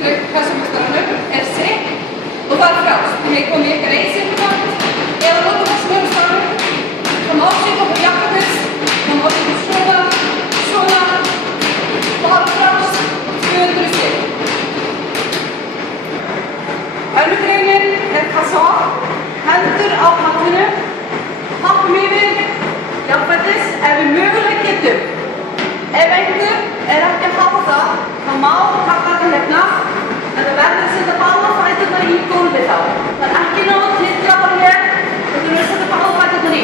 Kassamestranum sitt og það frjálst. Þið megið koma í ykkar eigin sigurvagn eða nota það sem á staðnum. Það má setja okkur jakkaföts, það má setja svona og hafa frjálst 200 stig. Önnur greinin kassa, hendur á pallinu, hoppum yfir, jafnvætis ef við mögulega getum. Ef einhver ekki að hafa það, þá má taka þetta hérna, en það verður að setja ballafæturnar í gólfið þá. Það ekki nóg að titla bara hér, þú þurfum að setja ballafæturnar í.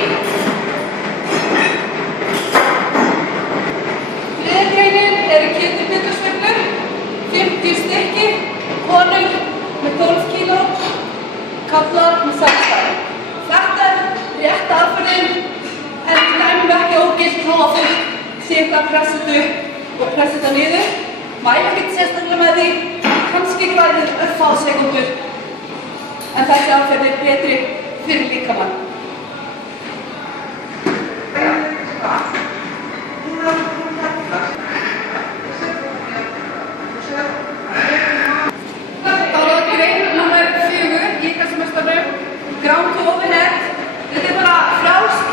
Þriðja greinin ketilbjöllusveiflur, 50 stykki, konur með 12 kíló, kallar með 16. Þetta rétt aðferðin, en við dæmum ekki ógilt þó að fólk sé eitthvað að pressa þetta upp og pressa þetta niður. Mæla ekkert sérstaklega með því, kannski græðir örfá sekundur, en þessi aðferð betri fyrir líkamann. Þá er grein númer 4 í kassamestranum, ground to overhead. Þetta bara frjálst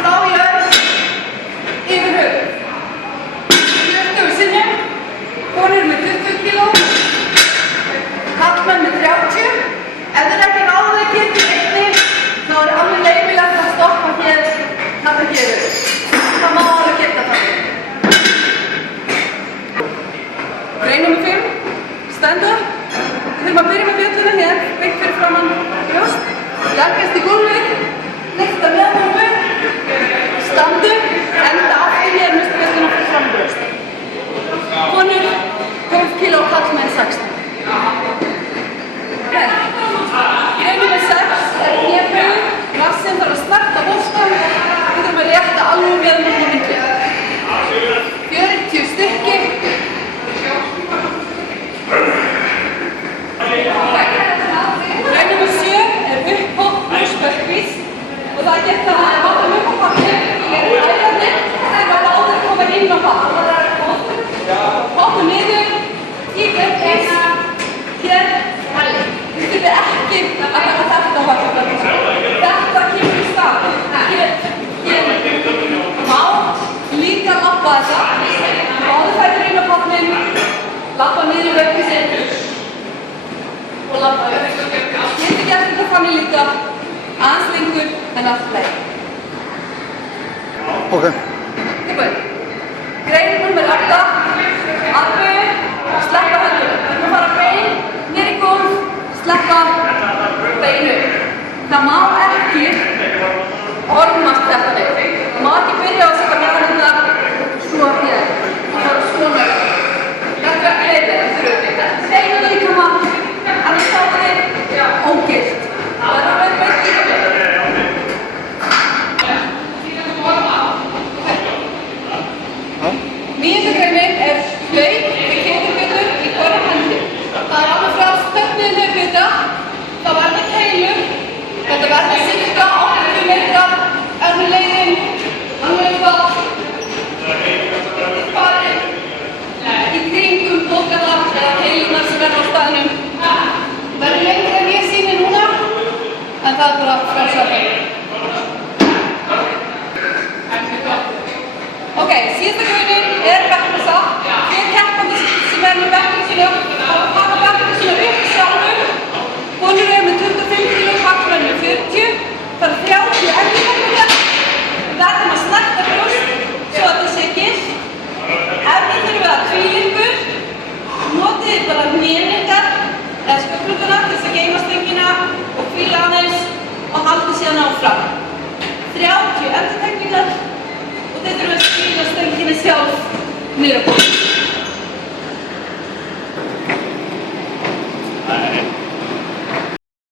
frá jörð yfir höfuð. 20 sinnum, konur með 20 kíló, karlmenn með 30. Ef þeir ekki náðu að geta í einni, þá er alveg leyfilegt að stoppa hér hvað það gerur. Það má alveg geta það. Grein númer 5, stand up. Við þurfum að byrja með bjölluna hér, beint fyrir framann brjóst. Leggjast í gólfið, lyfta meðanum upp, standu, enda aftur hér með bjölluna fyrir framann brjóst. Konur 12 kíló, karlmenn 16. Grein númer 6 hnébeyging, rassinn þarf að snerta boltann. Við þurfum að rétta alveg með myndið. 40 stykki. Grein númer 7 upphopp og spökkvís og það geta að halda upp á pallið, æðarnir, þegar báðir koma inn á pall. Hoppum niður, kíkja upp eins, hér, pallið. Við þurfum ekki að taka þetta á pallið. Þetta kemur í stað. Hér má líka labba þetta. Báðir fætur inn á pallin, labba niður upp í sinn og labba upp. Geti gert þetta þannig líka, aðeins lengur en allt leið. Ok. Tilbúið. Grein númer 8, aðböðu, sleppa höndunum. Við erum að fara bein, niður í gólf, sleppa beinu. Það má ekki ormast þetta við. Það má ekki byrja á að setja hendurnar svo hér. Það fara svona. Þetta er ekki leiðið, þetta er auðvitað. Beinu líkama, annars þá er þið ógilt. Það er alveg beint í það. Níunda greinin hlaup með ketilbjöllur í hvorri hendi. Það er alveg frjálst hvernig þið hlaupið þetta. Það verður keilur. Þetta verður cirka 80 metrar önnur leiðin, alveg hvað. Þið farið í kringum bókarnar eða keilunar sem verður á staðnum. Verður lengra en ég sýni núna, en það er bara frjálst aðferð. Ok, síðasta greinin bekkpressa. Hver keppandi sem með bekkpressinu hafa taka bekkpressinu upp sjálfur. Konur með 25 kíló, karlmenn með 40. Það er 30 endurtekningar. Við verðum að snerta brjóst svo að þetta sé gilt. Ef þið þurfið að tvílingur, notið þið bara hnén ykkar eða sköflunguna til þess að geyma stöngina og hvíla aðeins og haldið síðan áfram. 30 endurtekningar. Þið þurfum að skýla stönginni sjálf niður á gólfið.